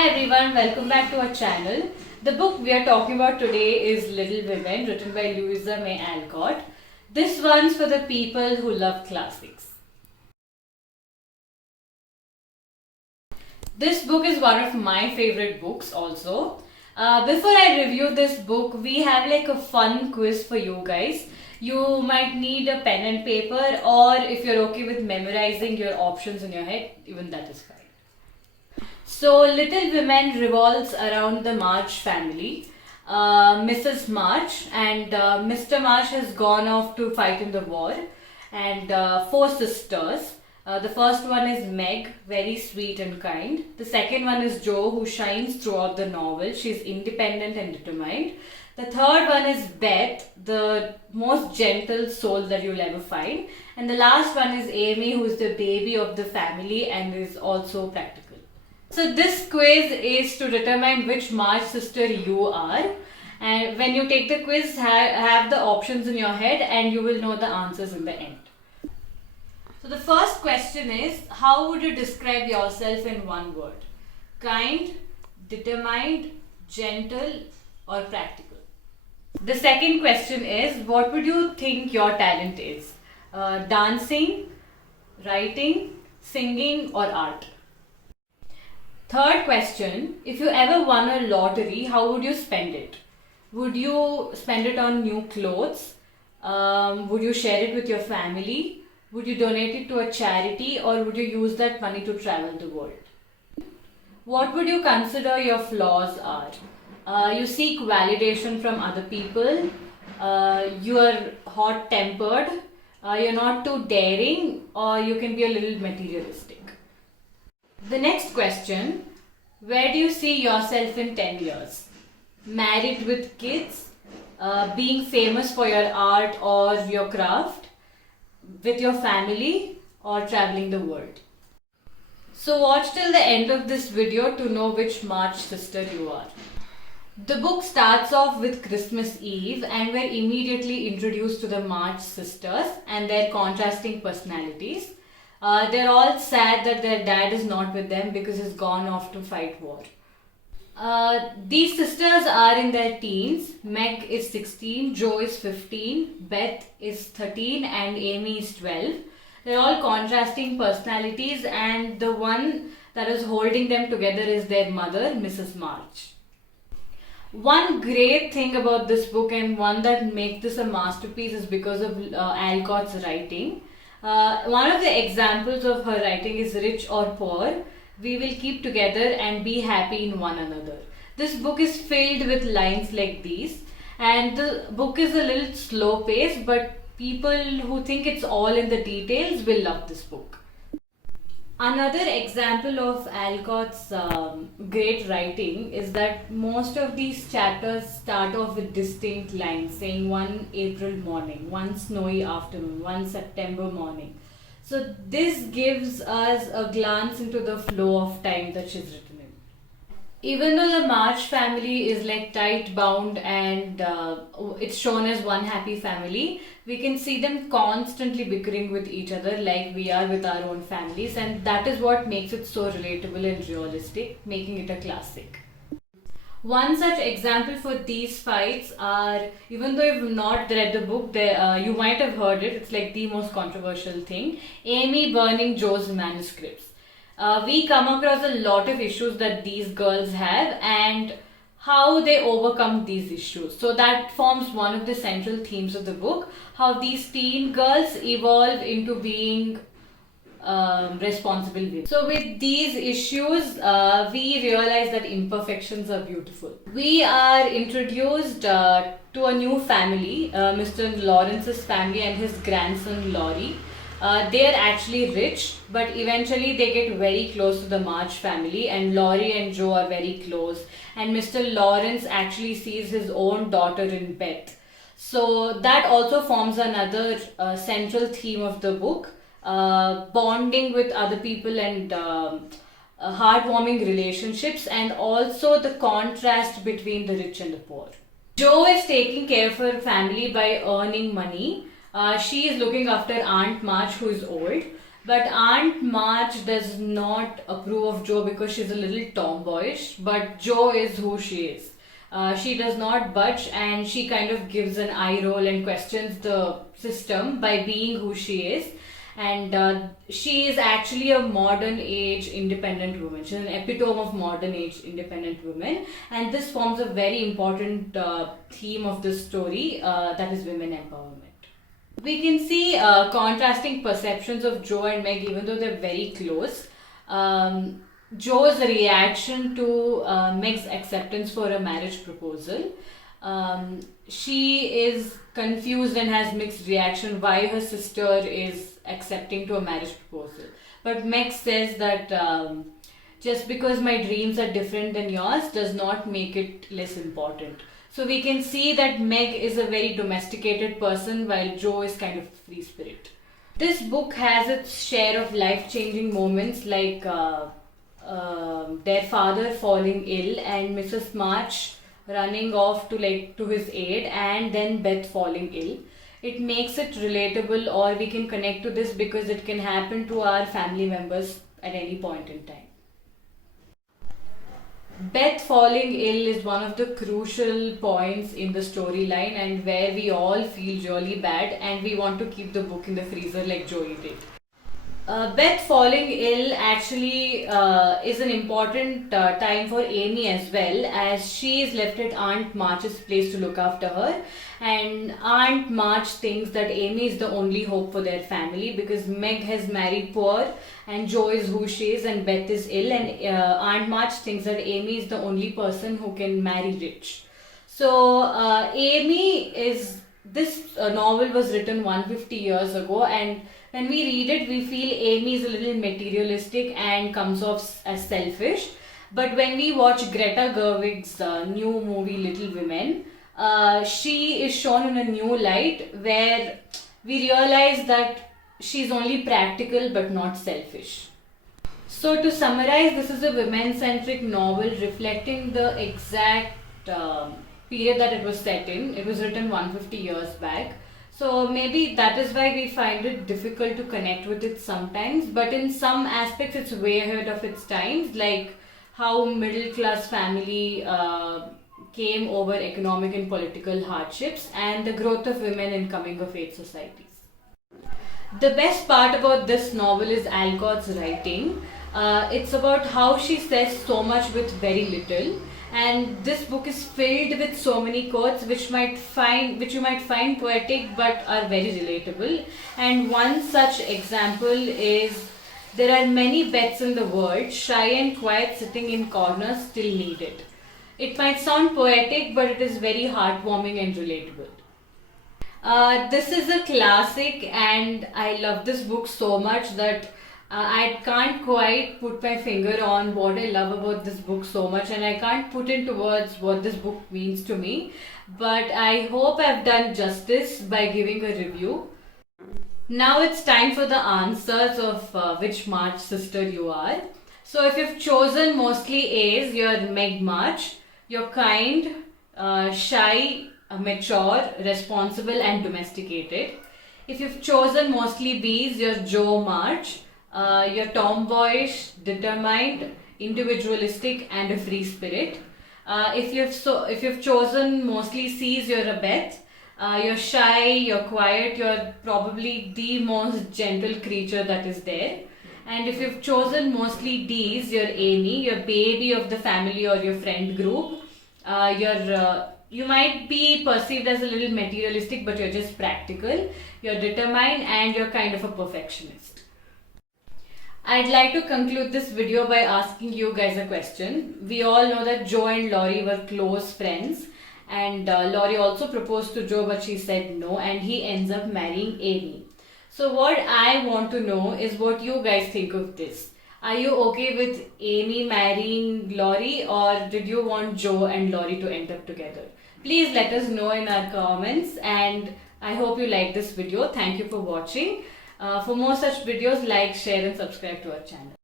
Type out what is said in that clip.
Hi everyone, welcome back to our channel. The book we are talking about today is Little Women, written by Louisa May Alcott. This one's for the people who love classics. This book is one of my favorite books also. Before I review this book, we have like a fun quiz for you guys. You might need a pen and paper, or if you're okay with memorizing your options in your head, even that is fine. So, Little Women revolves around the March family. Mrs. March and Mr. March has gone off to fight in the war, and four sisters. The first one is Meg, very sweet and kind. The second one is Jo, who shines throughout the novel. She's independent and determined. The third one is Beth, the most gentle soul that you'll ever find. And the last one is Amy, who is the baby of the family and is also practical. So this quiz is to determine which March sister you are. And when you take the quiz, have the options in your head and you will know the answers in the end. So the first question is, how would you describe yourself in one word? Kind, determined, gentle, or practical? The second question is, what would you think your talent is? Dancing, writing, singing, or art? Third question, if you ever won a lottery, how would you spend it? Would you spend it on new clothes? Would you share it with your family? Would you donate it to a charity, or would you use that money to travel the world? What would you consider your flaws are? You seek validation from other people. You are hot-tempered. You're not too daring, or you can be a little materialistic. The next question, where do you see yourself in 10 years? Married with kids, being famous for your art or your craft, with your family, or traveling the world? So watch till the end of this video to know which March sister you are. The book starts off with Christmas Eve and we're immediately introduced to the March sisters and their contrasting personalities. They're all sad that their dad is not with them because he's gone off to fight war. These sisters are in their teens. Meg is 16, Jo is 15, Beth is 13 and Amy is 12. They're all contrasting personalities and the one that is holding them together is their mother, Mrs. March. One great thing about this book and one that makes this a masterpiece is because of Alcott's writing. One of the examples of her writing is rich or poor, we will keep together and be happy in one another. This book is filled with lines like these, and the book is a little slow paced, but people who think it's all in the details will love this book. Another example of Alcott's great writing is that most of these chapters start off with distinct lines saying one April morning, one snowy afternoon, one September morning. So this gives us a glance into the flow of time that she's written in. Even though the March family is like tight bound and it's shown as one happy family, we can see them constantly bickering with each other like we are with our own families, and that is what makes it so relatable and realistic, making it a classic. One such example for these fights are, even though you've not read the book, you might have heard it, it's like the most controversial thing, Amy burning Jo's manuscripts. We come across a lot of issues that these girls have and how they overcome these issues. So that forms one of the central themes of the book, how these teen girls evolve into being responsible women. So with these issues, we realize that imperfections are beautiful. We are introduced to a new family, Mr. Lawrence's family and his grandson Laurie. They are actually rich, but eventually they get very close to the March family, and Laurie and Jo are very close. And Mr. Lawrence actually sees his own daughter in Beth. So that also forms another central theme of the book, bonding with other people and heartwarming relationships, and also the contrast between the rich and the poor. Jo is taking care of her family by earning money. She is looking after Aunt March, who is old. But Aunt March does not approve of Jo because she's a little tomboyish, but Jo is who she is. She does not budge, and she kind of gives an eye roll and questions the system by being who she is. And she is actually a modern age independent woman. She's an epitome of modern age independent woman, and this forms a very important theme of this story, that is women empowerment. We can see contrasting perceptions of Jo and Meg, even though they're very close. Jo's reaction to Meg's acceptance for a marriage proposal. She is confused and has mixed reaction why her sister is accepting to a marriage proposal. But Meg says that just because my dreams are different than yours does not make it less important. So we can see that Meg is a very domesticated person while Jo is kind of free spirit. This book has its share of life-changing moments like their father falling ill and Mrs. March running off to his aid, and then Beth falling ill. It makes it relatable, or we can connect to this because it can happen to our family members at any point in time. Beth falling ill is one of the crucial points in the storyline, and where we all feel really bad and we want to keep the book in the freezer like Joey did. Beth falling ill actually is an important time for Amy as well, as she is left at Aunt March's place to look after her, and Aunt March thinks that Amy is the only hope for their family because Meg has married poor and Jo is who she is and Beth is ill, and Aunt March thinks that Amy is the only person who can marry rich. So this novel was written 150 years ago, and when we read it, we feel Amy is a little materialistic and comes off as selfish. But when we watch Greta Gerwig's new movie Little Women, she is shown in a new light where we realize that she's only practical but not selfish. So to summarize, this is a women-centric novel reflecting the exact period that it was set in. It was written 150 years back. So maybe that is why we find it difficult to connect with it sometimes, but in some aspects it's way ahead of its times, like how middle class family came over economic and political hardships and the growth of women in coming of age societies. The best part about this novel is Alcott's writing. It's about how she says so much with very little. And this book is filled with so many quotes which you might find poetic but are very relatable. And one such example is, there are many Beths in the world, shy and quiet, sitting in corners, still needed. It might sound poetic, but it is very heartwarming and relatable. This is a classic, and I love this book so much that I can't quite put my finger on what I love about this book so much, and I can't put into words what this book means to me. But I hope I've done justice by giving a review. Now it's time for the answers of which March sister you are. So if you've chosen mostly A's, you're Meg March. You're kind, shy, mature, responsible and domesticated. If you've chosen mostly B's, you're Jo March. You're tomboyish, determined, individualistic and a free spirit. If you've chosen mostly C's, you're a Beth. You're shy, you're quiet, you're probably the most gentle creature that is there. And if you've chosen mostly D's, you're Amy, you're baby of the family or your friend group. You might be perceived as a little materialistic, but you're just practical. You're determined and you're kind of a perfectionist. I'd like to conclude this video by asking you guys a question. We all know that Jo and Laurie were close friends, and Laurie also proposed to Jo, but she said no, and he ends up marrying Amy. So what I want to know is what you guys think of this. Are you okay with Amy marrying Laurie, or did you want Jo and Laurie to end up together? Please let us know in our comments, and I hope you like this video. Thank you for watching. For more such videos, like, share and subscribe to our channel.